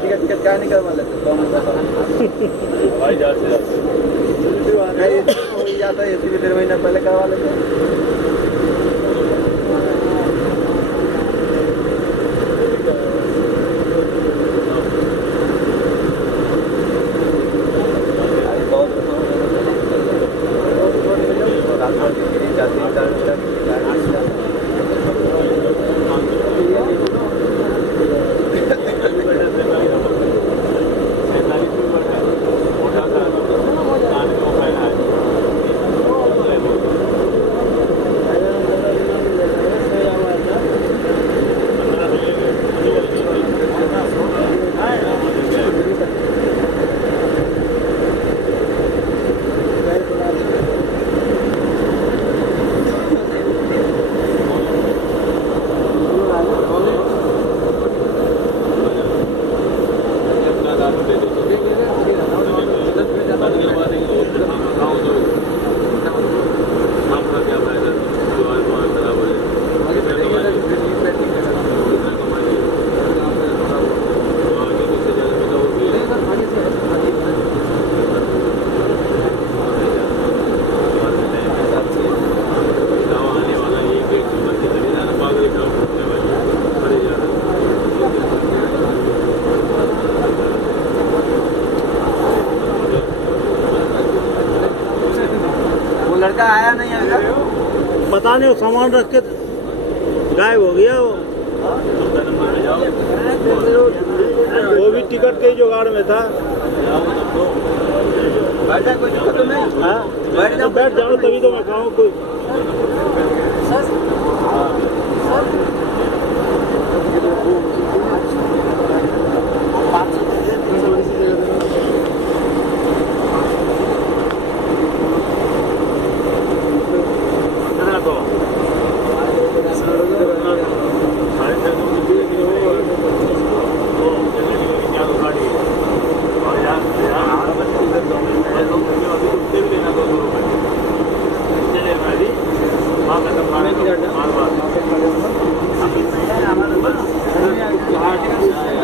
Ticket क्या नहीं करवा लेते हवाई जहाज से हो जाता है, इसी 1.5 महीना पहले करवा लेते लड़का आया नहीं है, पता नहीं, सामान रख के गायब हो गया वो भी टिकट के ही जुगाड़ में था। कोई दिक्कत तो नहीं? हाँ बैठ जाओ, तभी तो मैं खाऊँ कोई। हमारे